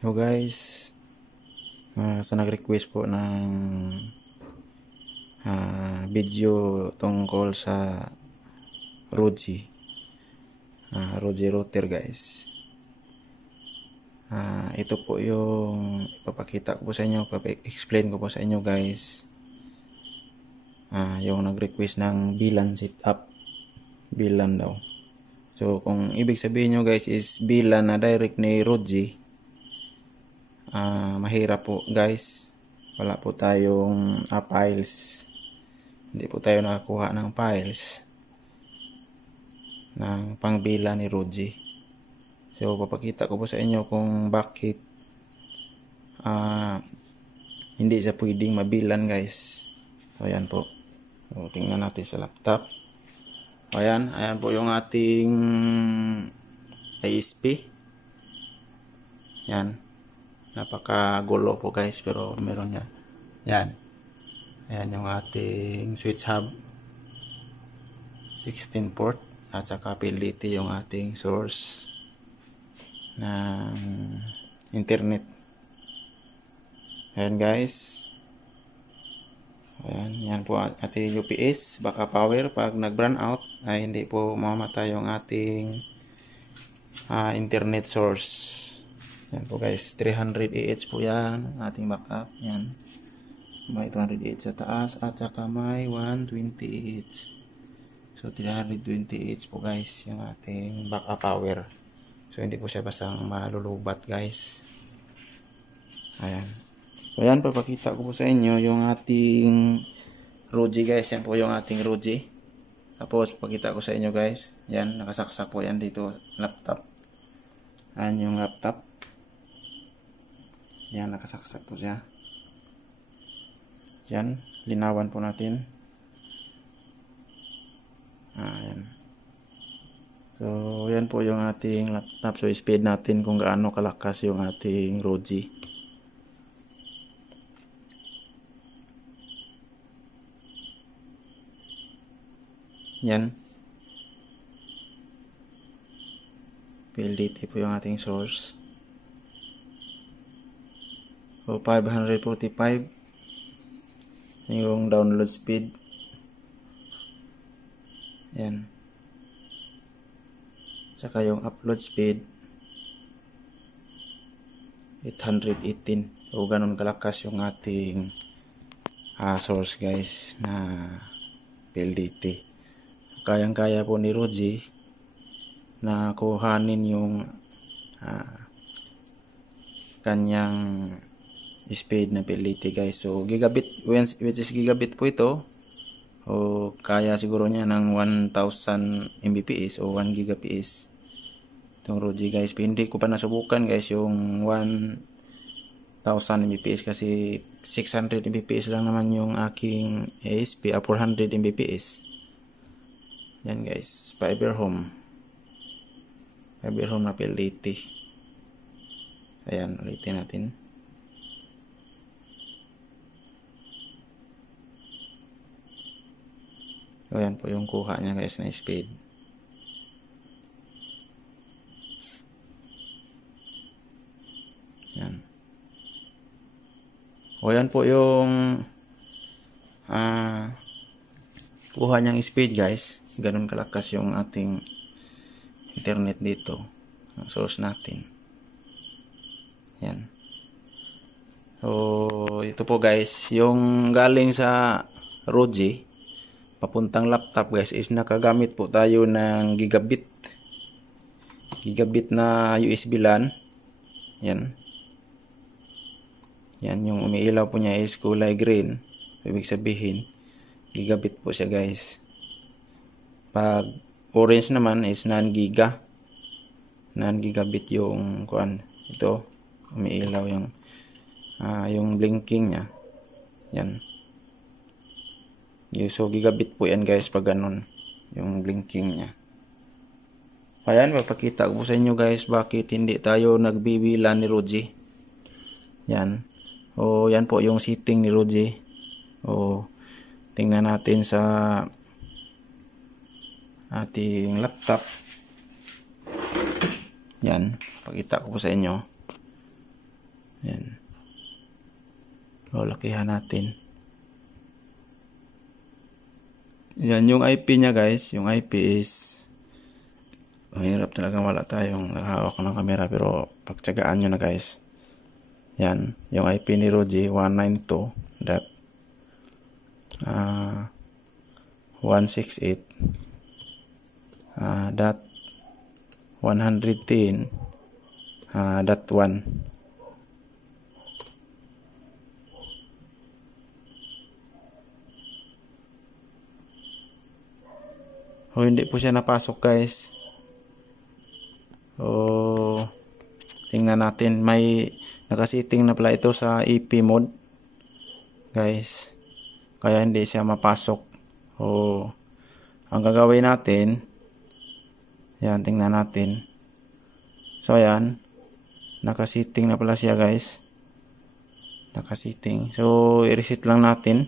Yo guys, sa nag-request po ng video tungkol sa Roji router guys. Ito po yung ipapakita ko po sa inyo, explain ko po sa inyo guys. Yung nag-request ng VLAN setup, VLAN daw. So kung ibig sabihin nyo guys is VLAN na direct ni Roji, mahirap po guys, wala po tayong files, hindi po tayo nakakuha ng files ng pangbila ni Roji. So papakita ko po sa inyo kung bakit hindi siya pwedeng mabilan guys. So ayan po, so tingnan natin sa laptop. Ayan po yung ating ISP. Yan, napakagulo po guys, pero meron niya. Ayan yung ating switch hub 16 port, at saka PLDT yung ating source ng internet. Ayan guys, yan po ating UPS baka power. Pag nag burn out ay hindi po mamamatay yung ating internet source. Yan po guys, 300 AH po yan ating backup. Yan, may 200 AH sa taas at saka may 120 AH. So 320 AH po guys yung ating backup power. So hindi po siya basang malulubat guys. Ayan. So yan, papakita ko po sa inyo yung ating Roji guys. Yan po yung ating Roji. Tapos papakita ko sa inyo guys. Yan, nakasaksak po yan dito laptop. Ayan yung laptop. Yan, nakasaksak po siya. Yan, linawan po natin. Ayan. So yan po yung ating laptop. So speed natin kung gaano kalakas yung ating Roji. Yan, PLDT po yung ating source. So 545 yung download speed. Yan, saka yung upload speed 818. So ganun kalakas yung ating source guys na PLDT. Kayang-kaya po ni Roji na kuhanin yung kanyang speed na PLDT guys. So gigabit, which is gigabit po ito. O kaya siguro niya ng 1000 Mbps o 1 Gbps itong Roji guys. Hindi ko pa nasubukan guys yung 1000 Mbps kasi 600 Mbps lang naman yung aking ASP, 400 Mbps. Yan guys, fiber home na PLDT. Ayan, ulitin natin. So yan po yung kuha niya guys na speed. Yan. O yan po yung kuha niyang speed guys. Ganun kalakas yung ating internet dito, ang source natin. Yan. So ito po guys, yung galing sa Roji papuntang laptop guys is nakagamit po tayo ng gigabit na USB LAN. Yan yung umiilaw po niya is kulay green. Ibig sabihin gigabit po siya guys. Pag orange naman is non-gigabit yung kuan. Ito umiilaw yung blinking niya. Yan. So gigabit po yan guys pag ganun yung blinking niya. Ayan, papakita ko sa inyo guys bakit hindi tayo nagbibilan ni Roji. Yan. O yan po yung setting ni Roji. O tingnan natin sa ating laptop. Yan, pakita ko po sa inyo. Yan. O, lakihan natin. Yan yung IP niya guys. Yung IP is mahirap talaga, wala tayong nakahawak ng camera, pero pagtsagaan nyo na guys. Yan. Yung IP ni Roji 192.168.110.1. O, hindi po siya napasok guys. O, tingnan natin. May nakasiting na pala ito sa EP mode guys, kaya hindi siya mapasok. O, ang gagawin natin, yan, tingnan natin. So ayan, nakasiting na pala siya guys, nakasiting. So i-reset lang natin,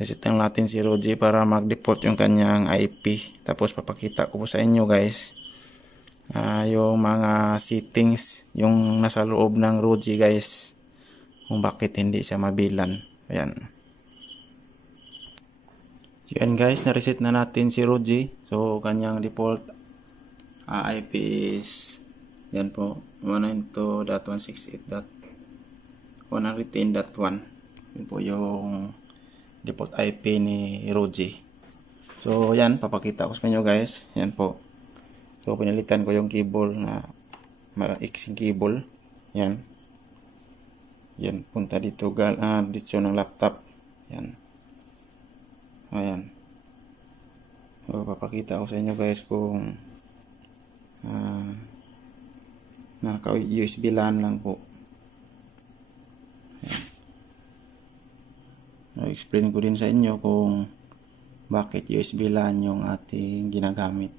reset lang natin si Roji para mag-default yung kanyang IP. Tapos papakita ko po sa inyo guys yung mga settings yung nasa loob ng Roji guys, kung bakit hindi siya mabilan. Ayan. Yan guys, na-reset na natin si Roji. So kanyang default IP is yan po, 192.168.110.1. Yun po yung default IP ni Roji. So yan, papakita ko sa inyo guys. Yan po. So pinalitan ko yung cable na maiksing cable. Yan. Yan, punta dito dito ng laptop. Yan. Ayan. So papakita ko sa inyo guys kung naka USB LAN lang po. Ayan. I-explain ko din sa inyo kung bakit USB LAN yung ating ginagamit.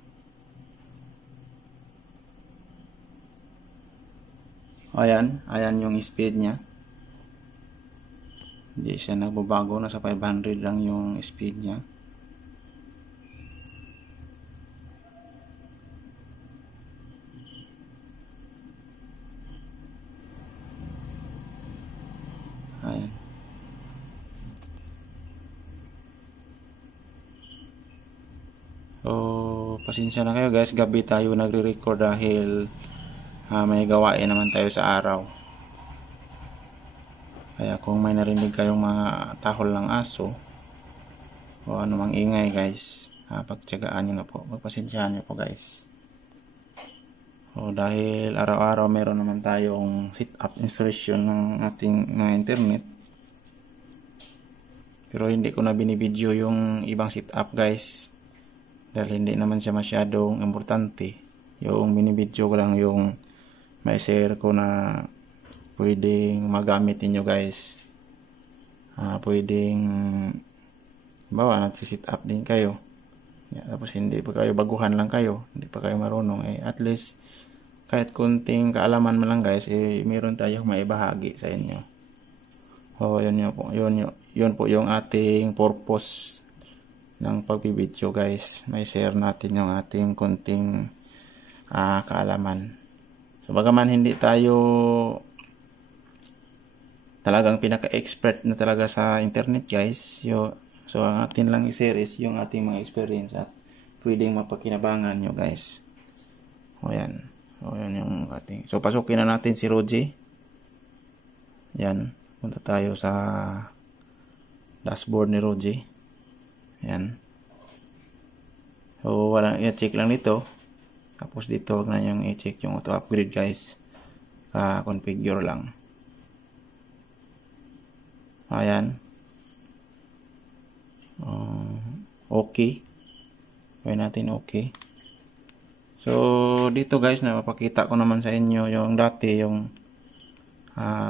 Ayan, ayan yung speed niya. Hindi siya nagbabago, nasa 500 lang yung speed niya. Ayan. So, pasensya na kayo guys, gabi tayo nagre-record dahil may gawain naman tayo sa araw. Kaya kung may narinig kayong mga tahol ng aso o anumang ingay guys, pagtsagaan nyo na po, magpasensyahan nyo po guys. O dahil araw-araw meron naman tayong setup installation ng ating internet, pero hindi ko na binibideo yung ibang setup guys dahil hindi naman siya masyadong importante. Yung binibideo ko lang yung may share ko na pwedeng magamit niyo guys. Pwedeng bawa nagsisit up din kayo. Tapos hindi pa kayo, baguhan lang kayo, hindi pa kayo marunong, at least kahit kunting kaalaman mo lang guys, meron tayong maibahagi sa inyo. Yun po yung ating purpose ng pagbibideo guys. May share natin yung ating kunting kaalaman. So bagaman hindi tayo talagang pinaka-expert na talaga sa internet guys, so ang atin lang i-share is yung ating mga experience at pwedeng mapakinabangan nyo guys. Yan. Yan yung ating. So pasukin na natin si Roji. Yan. Punta tayo sa dashboard ni Roji. Yan. So walang i-check lang dito. Tapos dito wag na yung i-check yung auto upgrade guys. Configure lang. Ayan. Okay. Gawin natin okay. So dito guys, napapakita ko naman sa inyo yung dati yung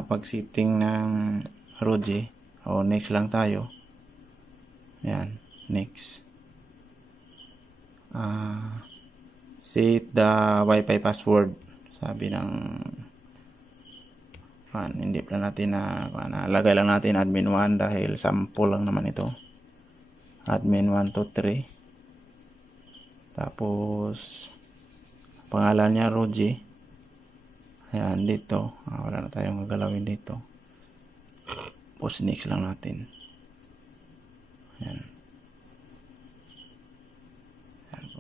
pag-setting ng Roji. Next lang tayo. Ayan, next. Set the Wi-Fi password, sabi ng hindi pala natin lagay lang natin admin 1 dahil sample lang naman ito. Admin 1 to 3. Tapos pangalan niya Roji. Ayan, dito. Wala na tayong gagalawin dito. Tapos next lang natin. Ayan. Ayan po.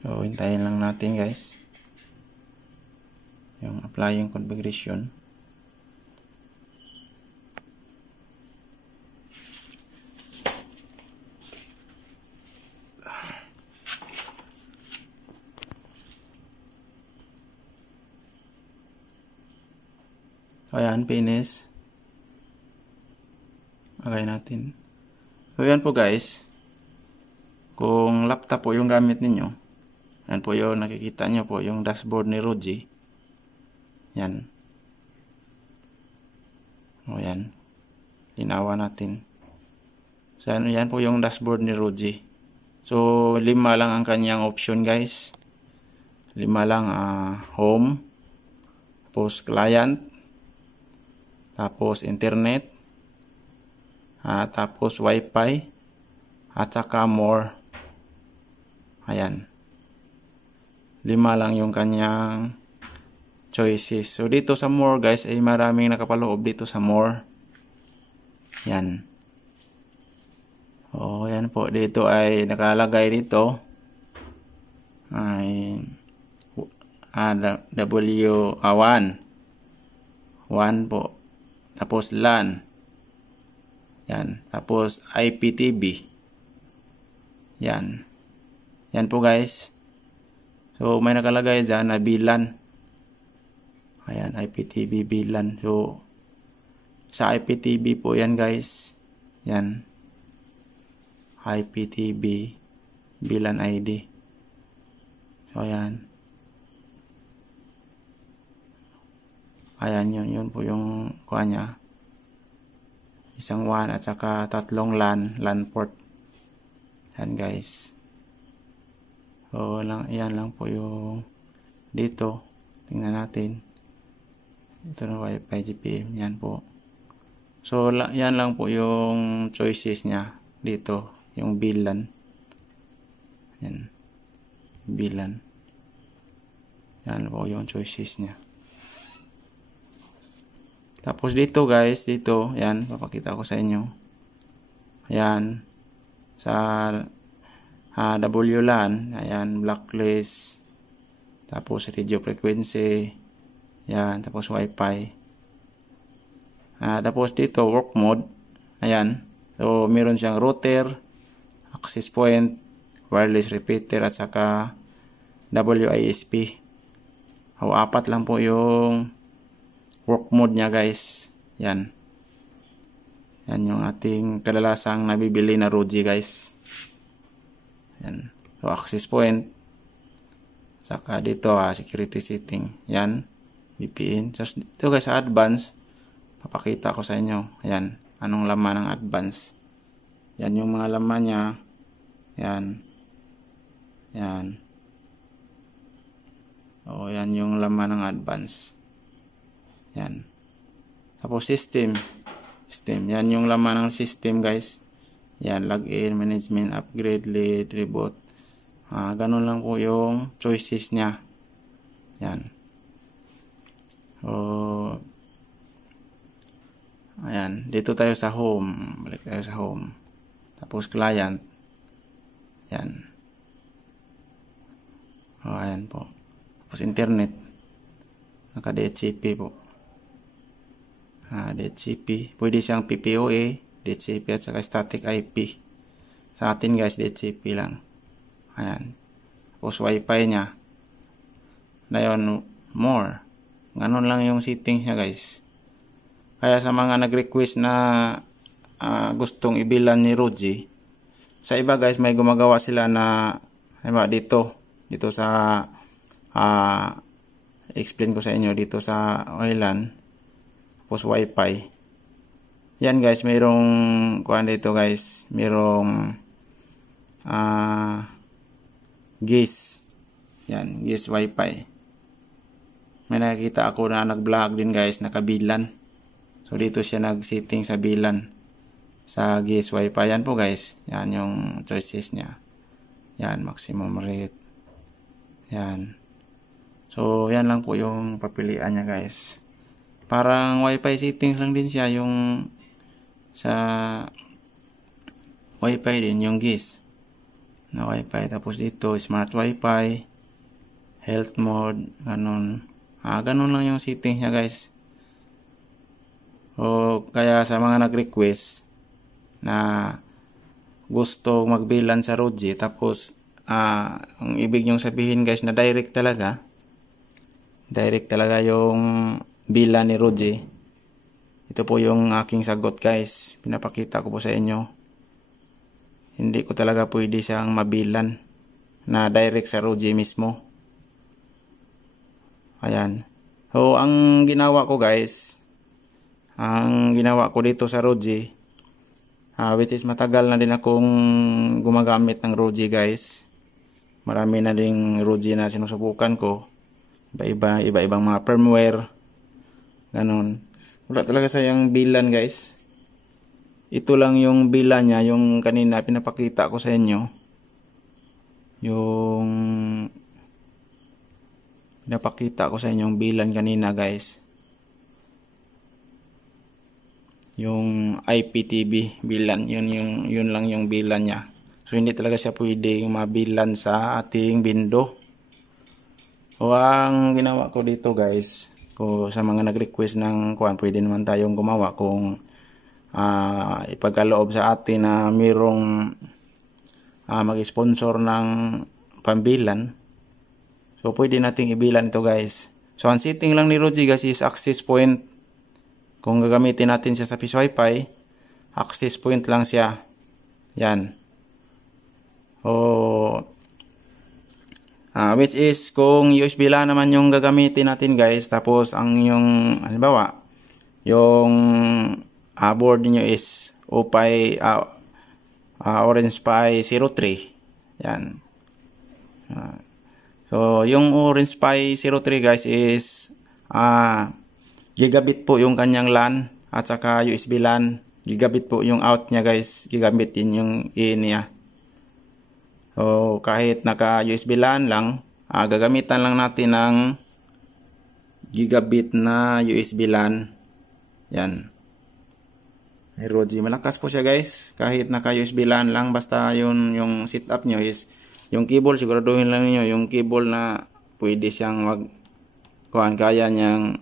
So, hintayin lang natin guys. Yung applying configuration. So, ayan, finish. Okay natin. So, yan po guys. Kung laptop po yung gamit ninyo, yan po yung nakikita nyo po, yung dashboard ni Roji. Yan. O, yan. Linawa natin. So, yan po yung dashboard ni Roji. So, 5 lang ang kanyang option guys. 5 lang, home, tapos client, tapos internet, tapos wifi, at saka more. Ayan, 5 lang yung kanyang choices. So dito sa more guys ay maraming nakapaloob dito sa more. Yan. Oh, yan po, dito ay nakalagay dito ay W1 po, tapos LAN, yan, tapos IPTV, yan po guys. So may nakalagay dyan na VLAN. Ayan, IPTV VLAN. So sa IPTV po yan guys, yan, IPTV VLAN ID. So ayan. Ayan, yun po yung kuha niya. Isang WAN at saka 3 LAN port. Yan guys. So yan lang po yung dito. Tingnan natin. Ito na Wi-Fi GPM. Yan po. So yan lang po yung choices niya dito. Yung VLAN. Yan. VLAN. Yan po yung choices niya. Tapos dito guys, dito, yan, papakita ko sa inyo. Ayan, sa WLAN, ayan, blacklist, tapos radio frequency, ayan, tapos wifi. Tapos dito, work mode, ayan, so meron siyang router, access point, wireless repeater, at saka WISP. So, 4 lang po yung work mode niya guys. Yan yung ating kadalasang nabibili na Roji guys. Yan. So access point, saka dito security setting, yan, VPN. So dito guys sa advance, papakita ko sa inyo. Ayan, anong laman ng advance. Yan yung mga laman niya. Yan. O yan yung laman ng advance. Yan. Tapos system. Yan yung laman ng system guys. Yan, login, management, upgrade, lead, reboot. Ganun lang po yung choices niya. Yan. So, ayan, dito tayo sa home. Balik tayo sa home. Tapos client. Yan. Ayan po. Tapos internet. Naka DHCP po. DHCP. Pwede siyang PPOA, DHCP at saka static IP. Sa atin guys, DHCP lang. Ayan. Tapos wifi niya. Ngayon, more. Ganun lang yung settings niya guys. Kaya sa mga nag-request na gustong ibilan ni Roji, sa iba guys, may gumagawa sila na dito sa explain ko sa inyo dito sa WLAN. Tapos wifi. Yan guys, mayroong kuan dito guys, mayroong GIS. Yan, GIS wifi. May nakita ako na nag-vlog din guys, naka-VLAN. So dito siya nag-setting sa VLAN, sa GIS wifi. Yan po guys, yan yung choices niya. Yan, maximum rate. Yan. So yan lang po yung papilian niya guys. Parang wifi settings lang din siya, yung sa wifi din yung GIS na wifi. Tapos dito smart wifi, health mode, ganun. Ganun lang yung settings niya guys. O kaya sa mga nag-request na gusto magbilan sa Roji, tapos ang ibig nyong sabihin guys na direct talaga yung bilan ni Roji, ito po yung aking sagot guys. Pinapakita ko po sa inyo, hindi ko talaga pwede siyang mabilan na direct sa Roji mismo. Ayan. So ang ginawa ko guys, ang ginawa ko dito sa Roji, which is matagal na din akong gumagamit ng Roji guys. Marami na ding Roji na sinusubukan ko, iba-ibang mga firmware, ganun. Wala talaga sayang bilan guys. Ito lang yung bilan niya, yung kanina pinapakita ko sa inyo, yung pinapakita ko sa inyo yung bilan kanina guys, yung IPTV bilan, yun lang yung bilan niya. So hindi talaga siya pwedeng mabilan sa ating Bindo. So ang ginawa ko dito guys, kung sa mga nag-request ng kuan, pwede naman tayong gumawa kung ipagkaloob sa atin na mayroong mag-sponsor ng pambilan. So pwede nating ibilan ito guys. So ang setting lang ni Roji guys is access point. Kung gagamitin natin siya sa Fish Wi-Fi, access point lang siya. Yan. Which is kung USB LAN naman yung gagamitin natin guys, tapos ang yung halimbawa yung board niyo is OPI Orange Pi 03. Yan. So yung Orange Pi 03 guys is gigabit po yung kanyang LAN at saka USB LAN. Gigabit po yung out niya guys. Gigabit din yung in niya. So kahit naka USB LAN lang, gagamitan lang natin ng gigabit na USB LAN. Yan. Ay Roji, malakas po siya guys. Kahit naka USB LAN lang, basta yun yung setup nyo is yung cable, siguraduhin lang niyo yung cable na pwede siyang kaya niyang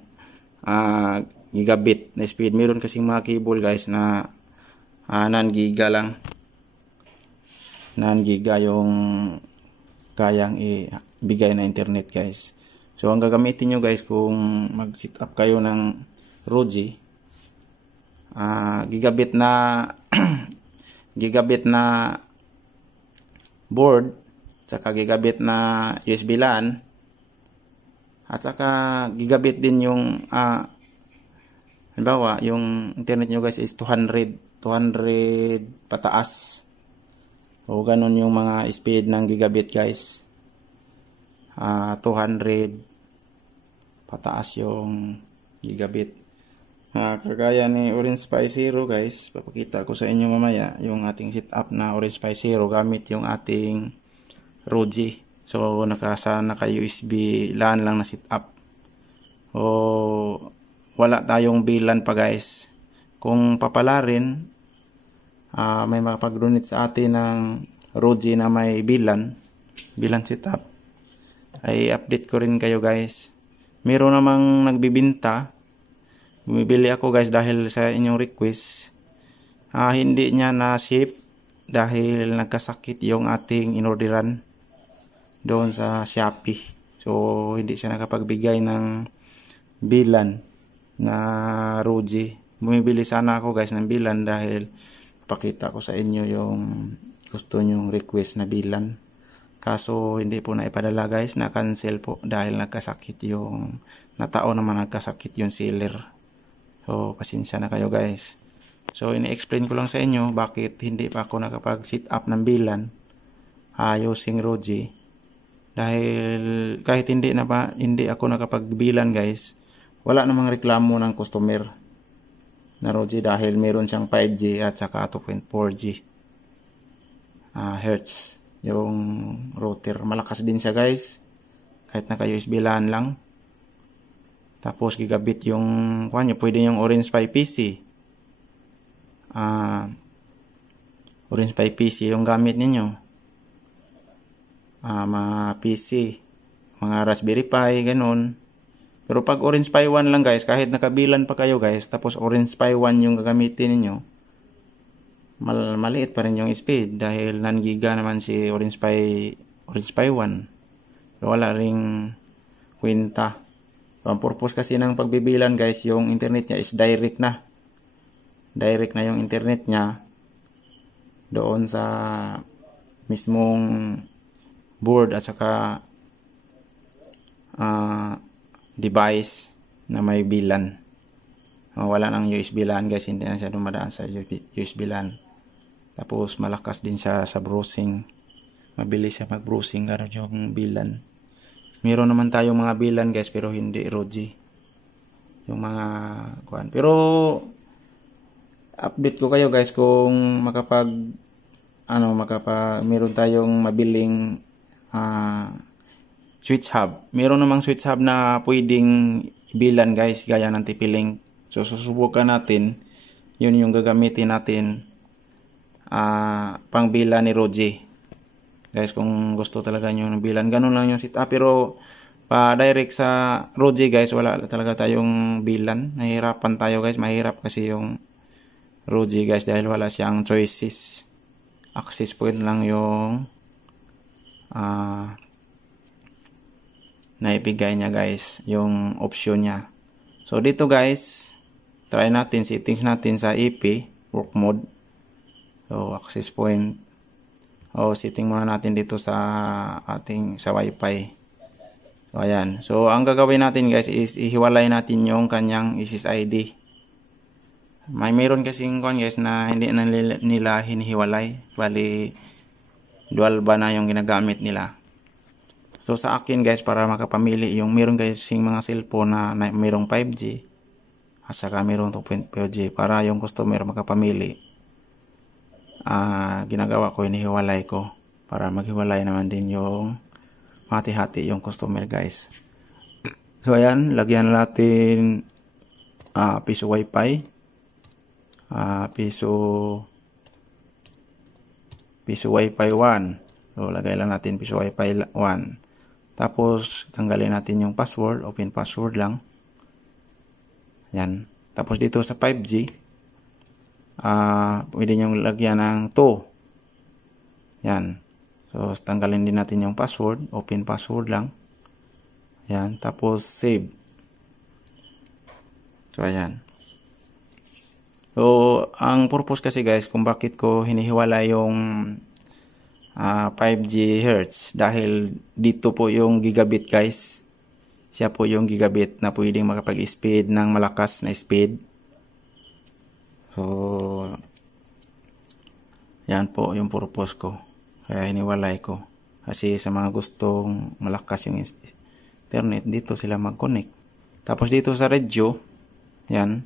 gigabit na speed. Meron kasing mga cable guys na non giga lang, non giga yung kayang ibigay na internet guys. So ang gagamitin nyo guys kung mag set up kayo ng Roji, gigabit na gigabit na board, saka gigabit na USB LAN, at saka gigabit din yung halimbawa yung internet nyo guys is 200 pataas, o ganun yung mga speed ng gigabit guys. 200 pataas yung gigabit. Kagaya ni Orange Pi 0 guys, papakita ko sa inyo mamaya yung ating setup na Orange Pi 0 gamit yung ating Roji. So naka USB LAN lang na setup. Wala tayong bilan pa guys. Kung papalarin, may makapag-donate sa atin ng Roji na may bilan setup, ay update ko rin kayo guys. Meron namang nagbibinta, bumibili ako guys dahil sa inyong request. Hindi niya na ship dahil nagkasakit yung ating inorderan doon sa Shopee. So hindi siya nakapagbigay ng bilan na Roji. Bumibili sana ako guys ng bilan dahil pakita ko sa inyo yung gusto nyong request na bilan. Kaso hindi po na ipadala guys, na cancel po dahil nagkasakit yung natao naman, nagkasakit yung seller. So pasensya na kayo guys. So ini-explain ko lang sa inyo bakit hindi pa ako nakapag set up ng bilan using Roji. Dahil kahit hindi ako nakapagbilan guys, wala namang reklamo ng customer na Roji dahil meron siyang 5G at saka 2.4G Hertz yung router. Malakas din siya guys. kahit naka USB LAN lang. Tapos gigabit yung nyo, pwede yung Orange Pi PC. Orange Pi PC yung gamit ninyo. Mga PC, mga Raspberry Pi, ganun. Pero pag Orange Pi 1 lang guys, kahit nakabilan pa kayo guys, tapos Orange Pi 1 yung gagamitin ninyo, maliit pa rin yung speed dahil 9 giga naman si Orange Pi 1. So wala ring kwenta. So ang purpose kasi ng pagbibilan guys, yung internet niya is direct na yung internet niya doon sa mismong board at saka device na may bilan. Wala nang USB LAN guys, hindi na siya dumadaan sa USB LAN. Tapos malakas din siya sa browsing, mabilis siya mag-browsing karon yung bilan. Meron naman tayong mga bilan guys, pero hindi ROG yung mga kuan. Pero update ko kayo guys kung meron tayong mabiling switch hub. Meron namang switch hub na pwedeng bilan guys, gaya ng TP-Link. So susubukan natin, yun yung gagamitin natin pang bilan ni ROG guys. Kung gusto talaga nyo ng bilan, ganun lang yung setup. Pero pa direct sa ROG guys, wala talaga tayong bilan. Nahihirapan tayo guys, mahirap kasi yung ROG guys dahil wala siyang choices. Access point lang yung naibigay niya guys, yung option niya. So dito guys, try natin, settings natin sa EP work mode. So access point, setting muna natin dito sa ating sa wifi. So ayan, so ang gagawin natin guys is ihiwalay natin yung kanyang SSID. Mayroon kasing kuan guys na hindi na nila hinihiwalay, bali dual ba na yung ginagamit nila. So sa akin guys, para makapamili, yung meron guys yung mga cellphone na mayroong 5G at saka mayroong 2.5G, para yung customer makapamili, ginagawa ko, inihiwalay ko para maghiwalay naman din yung hati-hati yung customer guys. So ayan, lagyan natin piso wifi, piso wifi 1. So lagay lang natin piso wifi 1. Tapos tanggalin natin yung password, open password lang. Yan. Tapos dito sa 5G, pwede nyo lagyan ng 2. Yan. So tanggalin din natin yung password, open password lang. Yan. Tapos save. So ayan. So ang purpose kasi guys kung bakit ko hinihiwala yung 5G Hertz, dahil dito po yung gigabit guys, siya po yung gigabit na pwedeng makapag-speed ng malakas na speed. So yan po yung purpose ko, kaya hiniwalay ko, kasi sa mga gustong malakas yung internet, dito sila mag-connect. Tapos dito sa radio, yan,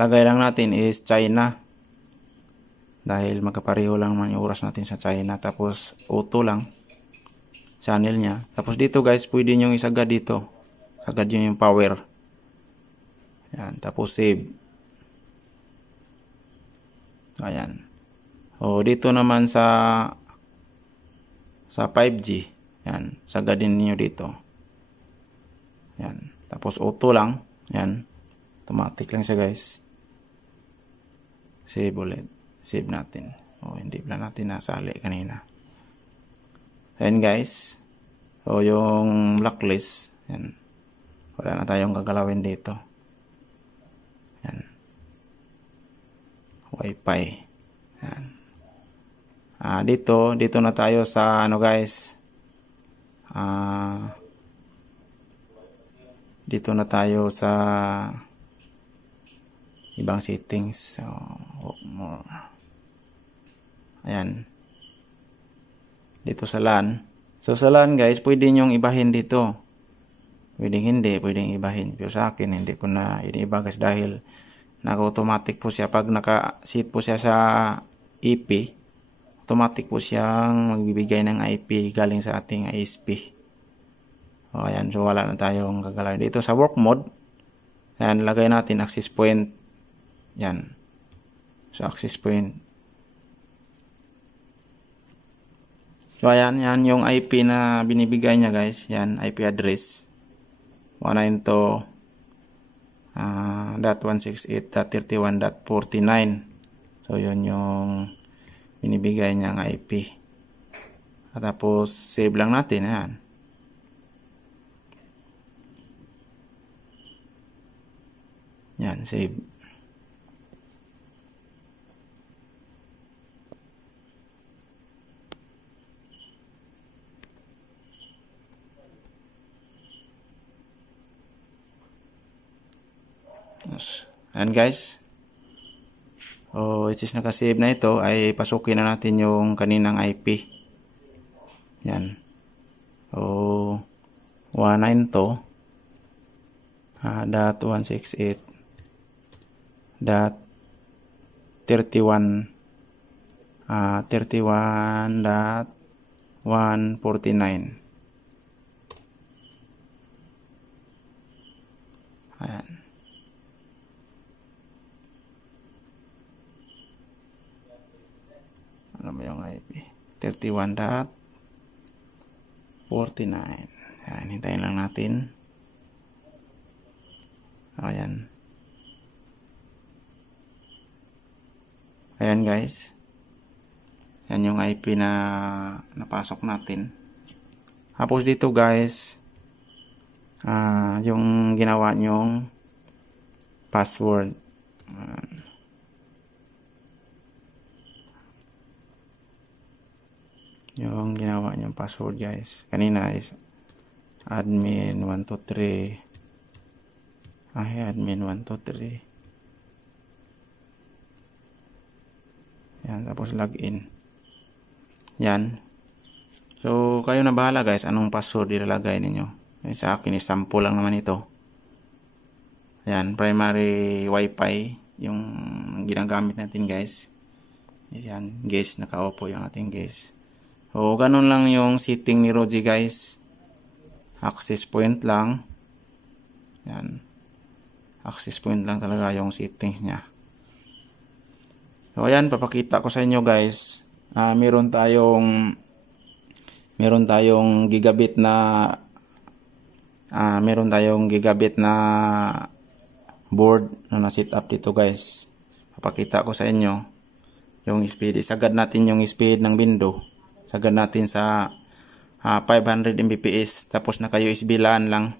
lagay lang natin is China, dahil magkapareho lang naman yung oras natin sa China. Tapos auto lang channel niya. Tapos dito guys, pwede nyo isagad dito, sagad yun yung power. Yan. Tapos save. Ayan. O dito naman sa 5G, yan, sagad din niyo dito. Yan. Tapos auto lang. Yan. Automatic lang siya guys. Save ulit. Save natin. Hindi pala natin nasali kanina. Ayan guys. So yung blacklist, yan, wala na tayong gagalawin dito. Yan. Wi-Fi. Yan. Dito na tayo sa ano guys. Dito na tayo sa ibang settings. So more. Ayan. Dito sa LAN. So sa LAN guys, pwede nyong ibahin dito. Pwedeng hindi, pwedeng ibahin. Pero sa akin, hindi ko na iniiba guys, dahil naka-automatic po siya. Pag naka-set po siya sa IP, automatic po siyang magbibigay ng IP galing sa ating ISP. O, ayan. So, wala na tayong gagalawin. Dito sa work mode, ayan, lagay natin access point. Yan. So, access point. So, ayan. Yan yung IP na binibigay niya, guys. Yan, IP address. 192.168.31.49. So, yun yung binibigay niyang IP. At tapos, save lang natin. Ayan. Yan, save. Ayan guys. So, it is nakasave na ito, ay pasukin na natin yung kaninang IP. Yan. So, 192.168.31.149. Ayan. Ano ba yung IP? 31.49. Ayan, hintayin lang natin. Ayan. Ayan guys. Yan yung IP na napasok natin. Tapos dito guys, yung ginawa nyong password. Yung ginawa nyong password guys. Kanina is admin 123. Admin 123. Yan, tapos login. Yan. So, kayo na bahala guys, anong password ilalagay ninyo. Sa akin, sample lang naman ito. Yan, primary wifi yung ginagamit natin guys. Yan, guys, naka-opo yung ating guys. So, ganun lang yung setting ni Roji guys. Access point lang. Yan. Access point lang talaga yung settings niya. So, ayan, papakita ko sa inyo guys. Meron tayong gigabit na board na na-set up dito guys. Papakita ko sa inyo yung speed. Isagad natin yung speed ng window. Sagad natin sa 500 Mbps. Tapos naka USB LAN lang.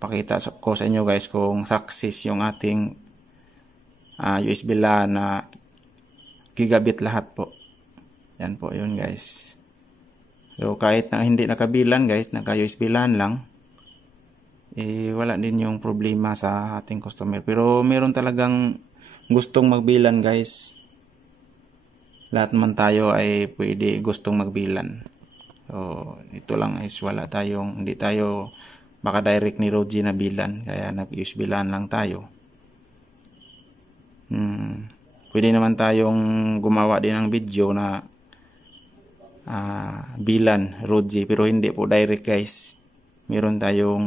Pakita ko sa inyo guys kung success yung ating USB LAN na gigabit lahat po. Yan po yun guys. So kahit na hindi nakabilan guys, naka USB LAN lang, wala din yung problema sa ating customer. Pero meron talagang gustong magbilan guys. Lahat man tayo ay pwede gustong magbilan. So ito lang is hindi tayo baka direct ni Roji na bilan, kaya nag-USB LAN lang tayo. Pwede naman tayong gumawa din ng video na bilan Roji, pero hindi po direct guys. Meron tayong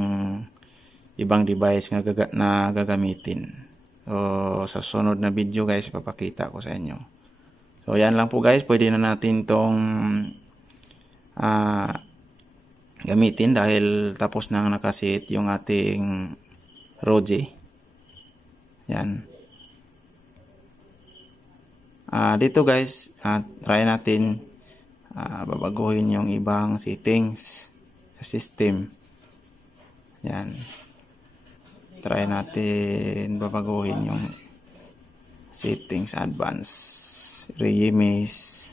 ibang device na gagamitin. So sa sunod na video guys, ipapakita ko sa inyo. So yan lang po guys, pwede na natin tong gamitin dahil tapos na nakasit yung ating Roji. Yan. Dito guys, try natin babaguhin yung ibang settings sa system. Yan. Try natin babaguhin yung settings advance. Re-image.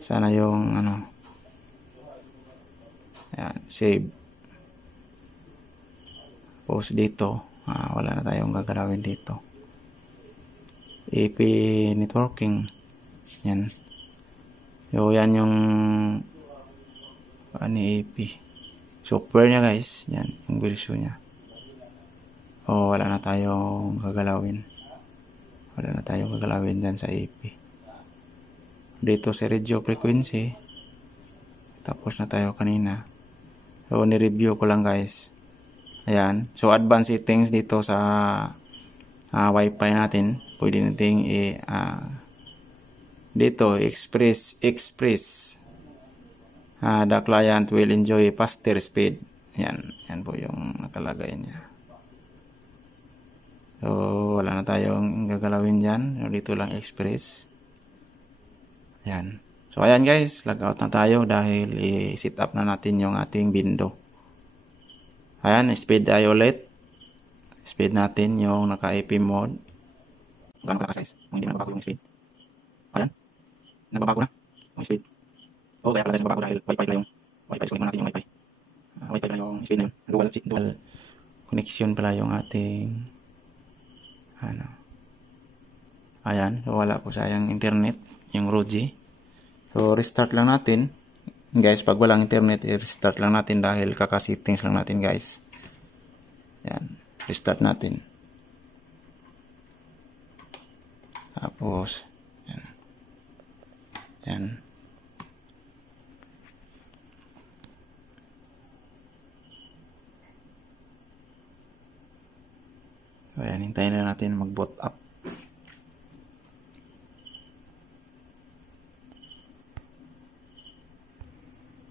Sana yung ayan, save. Post dito. Wala na tayong gagalawin dito. AP networking. Yan. So yan yung AP software niya guys. Yan yung version niya. Wala na tayong gagalawin. Wala na tayong gagalawin dyan sa AP. Dito sa radio frequency, tapos na tayo kanina. So ni-review ko lang guys. Ayan. So advanced settings dito sa Wi-Fi natin. Pwede nating dito express the client will enjoy faster speed. Yan po yung nakalagay niya. So wala na tayong gagalawin dyan. So, dito lang express. Yan. So ayan guys, log out na tayo dahil i-set up na natin yung ating window. Ayan, speed tayo ulit. Speed natin yung naka-IP mode. Gano'n ka guys, kung hindi na nababago yung speed. Ayan, nababago na yung speed. O kaya pala guys, nababago dahil Wi-Fi lang yung Wi-Fi. Sulit mo natin yung Wi-Fi. Wi-Fi lang yung speed na yun. Dual connection pala yung ating ayan, so wala po sayang internet yung ROG. So restart lang natin guys. Pag walang internet, i-restart lang natin dahil kaka-settings lang natin guys. Yan, restart natin. Tapos yan. So yan, hintayin na natin mag-boot up.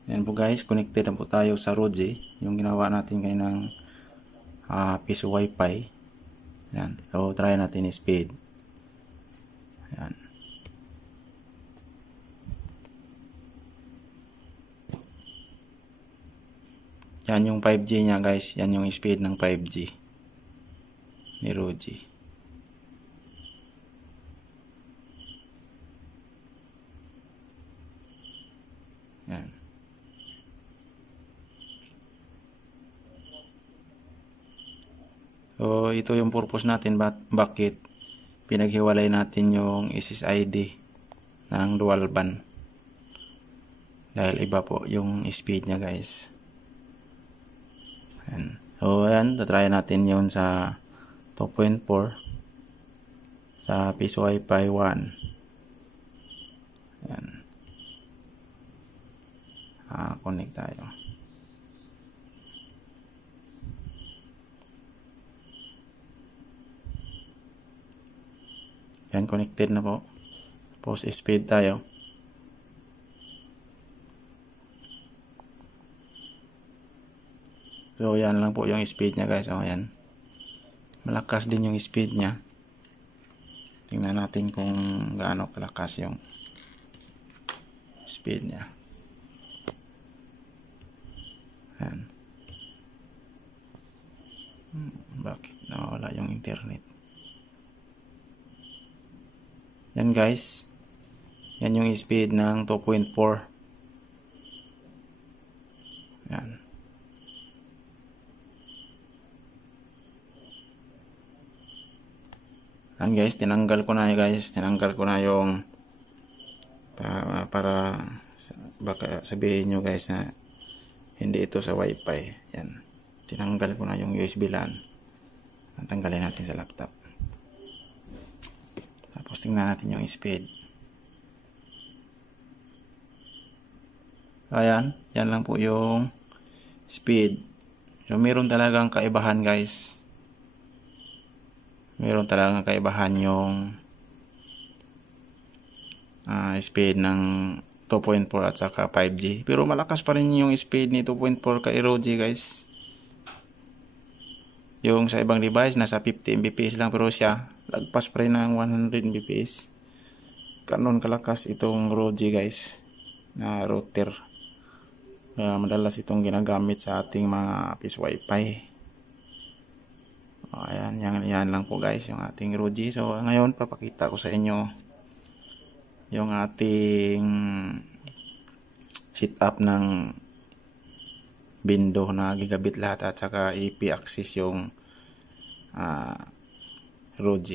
Yan po guys, connected na po tayo sa ROG, yung ginawa natin kaninang piso Wi-Fi. Yan. So try natin yung speed. Yan. Yan yung 5G niya guys. Yan yung speed ng 5G ni ROG. Yan. So ito yung purpose natin bakit pinaghiwalay natin yung SSID ng dual band, dahil iba po yung speed nya guys. Ayan. So ayan, tatry natin yun sa 2.4 sa piso Wi-Fi 1. Ayan. Connect tayo. Yan, connected na po. Post speed tayo. So yan lang po yung speed nya guys. O yan, malakas din yung speed nya. Tingnan natin kung gaano kalakas yung speed nya. Yan. Bakit nawala yung internet? Yan guys, yan yung speed ng 2.4. Yan. Yan guys, tinanggal ko na yung para baka sabihin nyo guys na hindi ito sa Wi-Fi. Yan, tinanggal ko na yung USB LAN. Tanggalin natin sa laptop. Tapos tingnan natin yung speed. Ayan, yan lang po yung speed. So meron talagang kaibahan guys. Meron talagang kaibahan yung speed ng 2.4 at saka 5G. Pero malakas pa rin yung speed ni 2.4 kay ROG guys. Yung sa ibang device nasa 50 Mbps lang, pero siya lagpas pa rin ng 100 Mbps. Kanon kalakas itong ROG guys na router. Madalas itong ginagamit sa ating mga piso Wi-Fi. Ayan, yan lang po guys yung ating ROG. So ngayon papakita ko sa inyo yung ating setup ng window na gigabit lahat at saka IP access yung ROG.